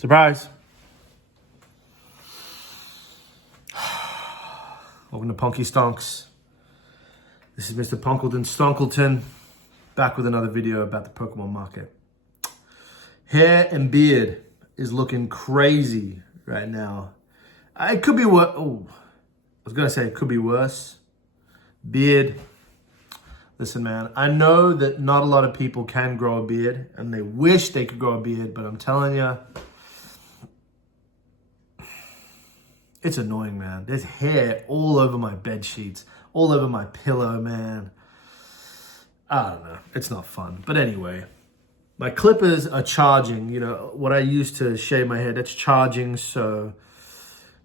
Surprise. Welcome to Punky Stonks. This is Mr. Punkleton Stonkleton, back with another video about the Pokemon market. Hair and beard is looking crazy right now. It could be worse. Oh, I was going to say it could be worse. Beard. Listen, man, I know that not a lot of people can grow a beard and they wish they could grow a beard, but I'm telling you, it's annoying, man. There's hair all over my bed sheets, all over my pillow, man. I don't know. It's not fun. But anyway, my clippers are charging. You know, what I use to shave my hair, that's charging. So,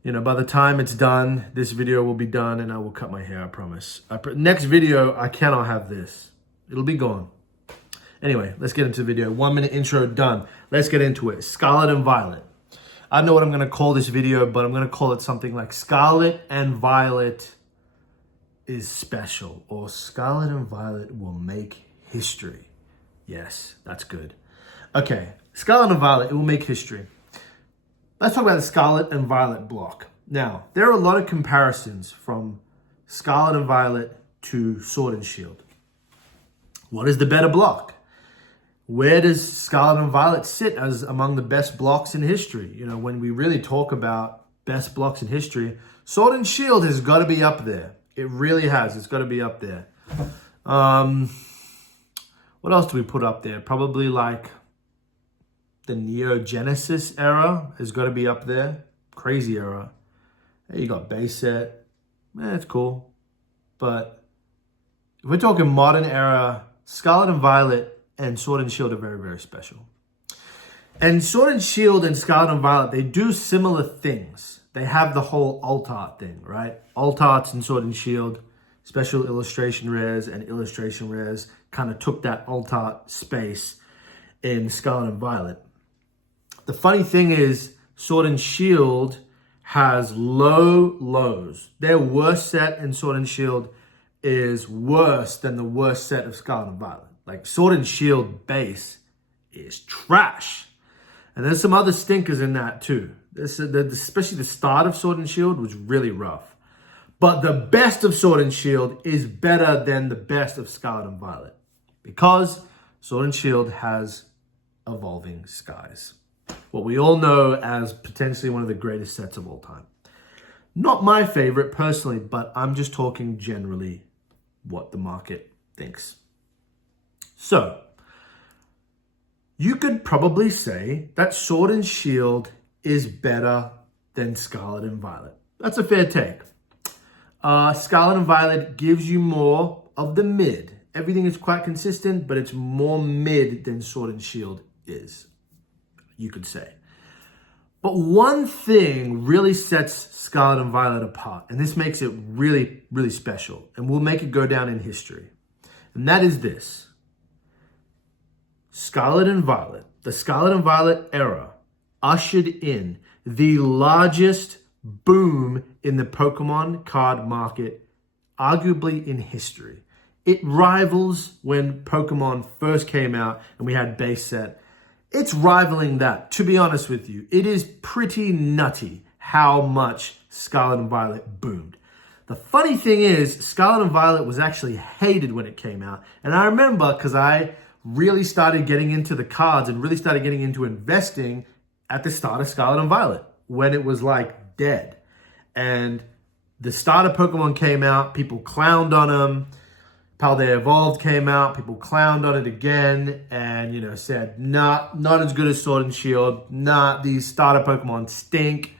you know, by the time it's done, this video will be done and I will cut my hair, I promise. Next video, I cannot have this. It'll be gone. Anyway, let's get into the video. 1 minute intro done. Let's get into it. Scarlet and Violet. I don't know what I'm going to call this video, but I'm going to call it something like Scarlet and Violet is special, or Scarlet and Violet will make history. Yes, that's good. Okay, Scarlet and Violet, it will make history. Let's talk about the Scarlet and Violet block. Now, there are a lot of comparisons from Scarlet and Violet to Sword and Shield. What is the better block? Where does Scarlet and Violet sit as among the best blocks in history? You know, when we really talk about best blocks in history, Sword and Shield has got to be up there. It really has. It's got to be up there. What else do we put up there? Probably like the Neo Genesis era has got to be up there. Crazy era. Hey, you got base set. It's cool. But if we're talking modern era, Scarlet and Violet and Sword and Shield are very, very special. And Sword and Shield and Scarlet and Violet, they do similar things. They have the whole alt art thing, right? Alt arts in Sword and Shield, special illustration rares and illustration rares kind of took that alt art space in Scarlet and Violet. The funny thing is, Sword and Shield has low lows. Their worst set in Sword and Shield is worse than the worst set of Scarlet and Violet. Like, Sword and Shield base is trash. And there's some other stinkers in that too. Especially the start of Sword and Shield was really rough. But the best of Sword and Shield is better than the best of Scarlet and Violet. Because Sword and Shield has Evolving Skies. What we all know as potentially one of the greatest sets of all time. Not my favorite personally, but I'm just talking generally what the market thinks. So, you could probably say that Sword and Shield is better than Scarlet and Violet. That's a fair take. Scarlet and Violet gives you more of the mid. Everything is quite consistent, but it's more mid than Sword and Shield is, you could say. But one thing really sets Scarlet and Violet apart, and this makes it really, really special, and will make it go down in history. And that is this. Scarlet and Violet, the Scarlet and Violet era, ushered in the largest boom in the Pokemon card market, arguably in history. It rivals when Pokemon first came out and we had base set. It's rivaling that, to be honest with you. It is pretty nutty how much Scarlet and Violet boomed. The funny thing is, Scarlet and Violet was actually hated when it came out. And I remember, because I really started getting into the cards and really started getting into investing at the start of Scarlet and Violet, when it was like dead. And the starter Pokemon came out, people clowned on them. Paldea Evolved came out, people clowned on it again, and, you know, said, nah, not as good as Sword and Shield. Nah, these starter Pokemon stink.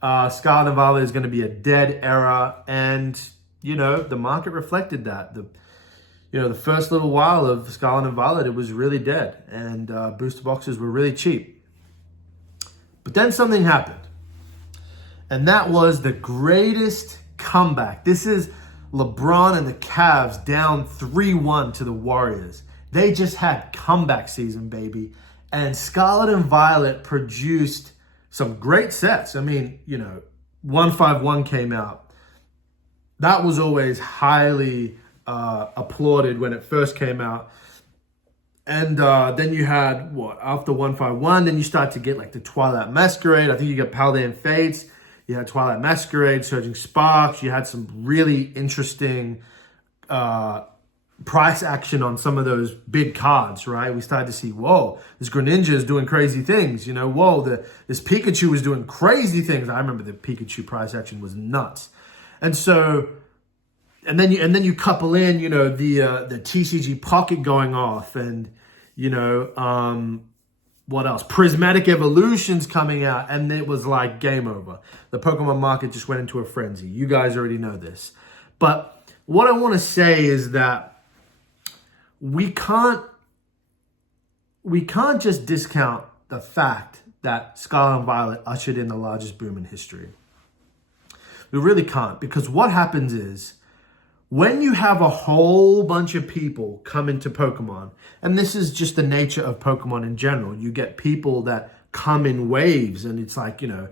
Scarlet and Violet is going to be a dead era. And, you know, the market reflected that. The first little while of Scarlet and Violet, it was really dead. And booster boxes were really cheap. But then something happened. And that was the greatest comeback. This is LeBron and the Cavs down 3-1 to the Warriors. They just had comeback season, baby. And Scarlet and Violet produced some great sets. I mean, 151 came out. That was always highly applauded when it first came out. And then you had, after 151, then you start to get like the Twilight Masquerade. I think you got Paladin Fates. You had Twilight Masquerade, Surging Sparks. You had some really interesting price action on some of those big cards, right? We started to see, whoa, this Greninja is doing crazy things. You know, whoa, this Pikachu is doing crazy things. I remember the Pikachu price action was nuts. And so, and then you couple in, you know, the TCG Pocket going off, and you know, what else? Prismatic Evolutions coming out, and it was like game over. The Pokemon market just went into a frenzy. You guys already know this. But what I want to say is that we can't just discount the fact that Scarlet and Violet ushered in the largest boom in history. We really can't, because what happens is, when you have a whole bunch of people come into Pokemon, and this is just the nature of Pokemon in general, you get people that come in waves, and it's like, you know,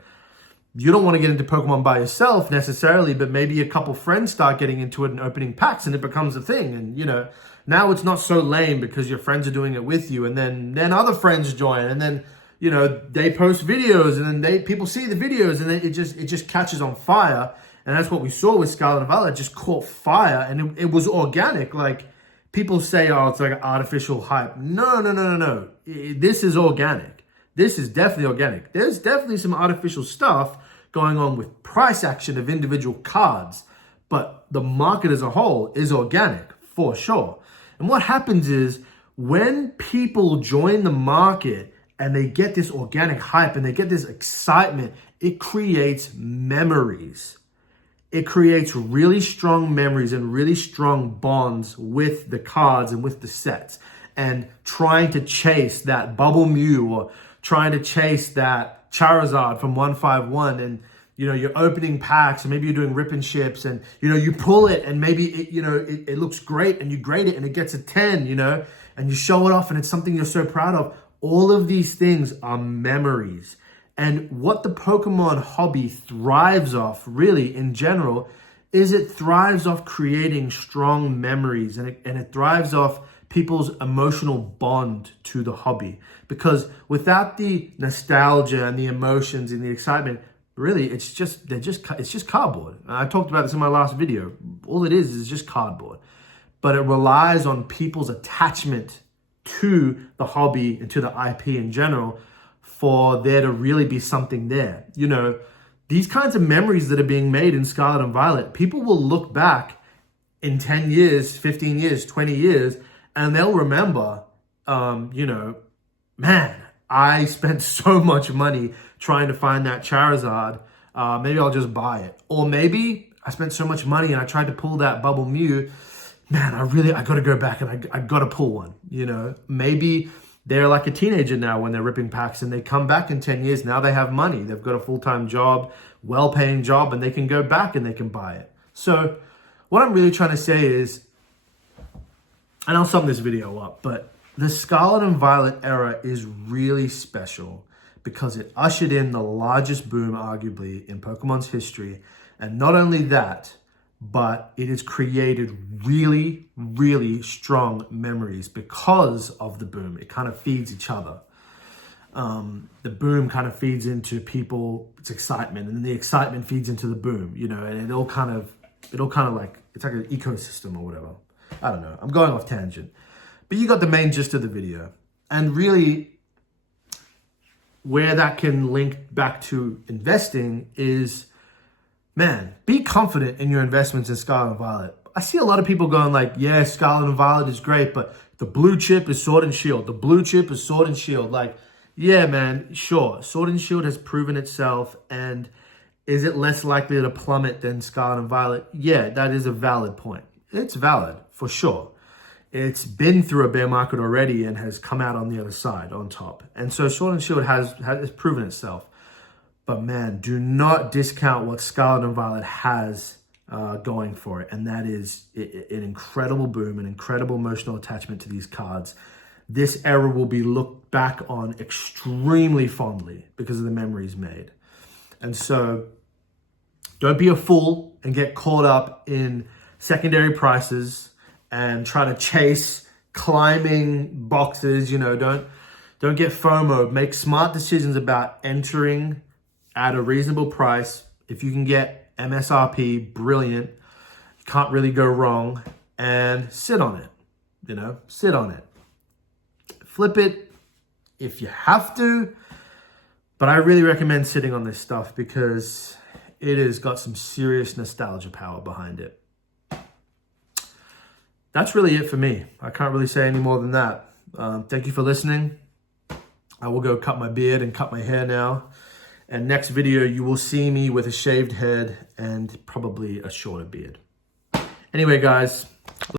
you don't want to get into Pokemon by yourself necessarily, but maybe a couple friends start getting into it and opening packs, and it becomes a thing. And, you know, now it's not so lame because your friends are doing it with you, and then other friends join, and then, you know, they post videos, and then people see the videos, and then it just catches on fire. And that's what we saw with Scarlet and Violet. It just caught fire, and it was organic. Like, people say, oh, it's like artificial hype. No. This is organic. This is definitely organic. There's definitely some artificial stuff going on with price action of individual cards, but the market as a whole is organic, for sure. And what happens is, when people join the market and they get this organic hype and they get this excitement, it creates memories. It creates really strong memories and really strong bonds with the cards and with the sets. And trying to chase that Bubble Mew, or trying to chase that Charizard from 151, and, you know, you're opening packs, and maybe you're doing rip and ships, and, you know, you pull it, and maybe it, you know, it looks great, and you grade it and it gets a 10, you know, and you show it off, and it's something you're so proud of. All of these things are memories. And what the Pokemon hobby thrives off, really, in general, is it thrives off creating strong memories, and it thrives off people's emotional bond to the hobby. Because without the nostalgia and the emotions and the excitement, really, it's just cardboard. I talked about this in my last video. All it is just cardboard. But it relies on people's attachment to the hobby and to the IP in general, for there to really be something there. You know, these kinds of memories that are being made in Scarlet and Violet, people will look back in 10 years, 15 years, 20 years, and they'll remember, you know, man, I spent so much money trying to find that Charizard. Maybe I'll just buy it. Or maybe I spent so much money and I tried to pull that Bubble Mew. Man, I got to go back and I got to pull one, you know. Maybe they're like a teenager now when they're ripping packs, and they come back in 10 years. Now they have money. They've got a full-time job, well-paying job, and they can go back and they can buy it. So what I'm really trying to say is, and I'll sum this video up, but the Scarlet and Violet era is really special because it ushered in the largest boom, arguably, in Pokemon's history. And not only that, but it has created really, really strong memories because of the boom. It kind of feeds each other. The boom kind of feeds into people's excitement, and then the excitement feeds into the boom, you know, and it all kind of like, it's like an ecosystem or whatever. I don't know. I'm going off tangent. But you got the main gist of the video. And really, where that can link back to investing is, man, be confident in your investments in Scarlet and Violet. I see a lot of people going like, yeah, Scarlet and Violet is great, but the blue chip is Sword and Shield. The blue chip is Sword and Shield. Like, yeah, man, sure. Sword and Shield has proven itself, and is it less likely to plummet than Scarlet and Violet? Yeah, that is a valid point. It's valid, for sure. It's been through a bear market already and has come out on the other side, on top. And so Sword and Shield has proven itself. But man, do not discount what Scarlet and Violet has going for it. And that is an incredible boom, an incredible emotional attachment to these cards. This era will be looked back on extremely fondly because of the memories made. And so don't be a fool and get caught up in secondary prices and try to chase climbing boxes, you know, don't get FOMO. Make smart decisions about entering at a reasonable price. If you can get MSRP, brilliant. Can't really go wrong. And sit on it, you know, sit on it. Flip it if you have to, but I really recommend sitting on this stuff because it has got some serious nostalgia power behind it. That's really it for me. I can't really say any more than that. Thank you for listening. I will go cut my beard and cut my hair now. And next video, you will see me with a shaved head and probably a shorter beard. Anyway, guys,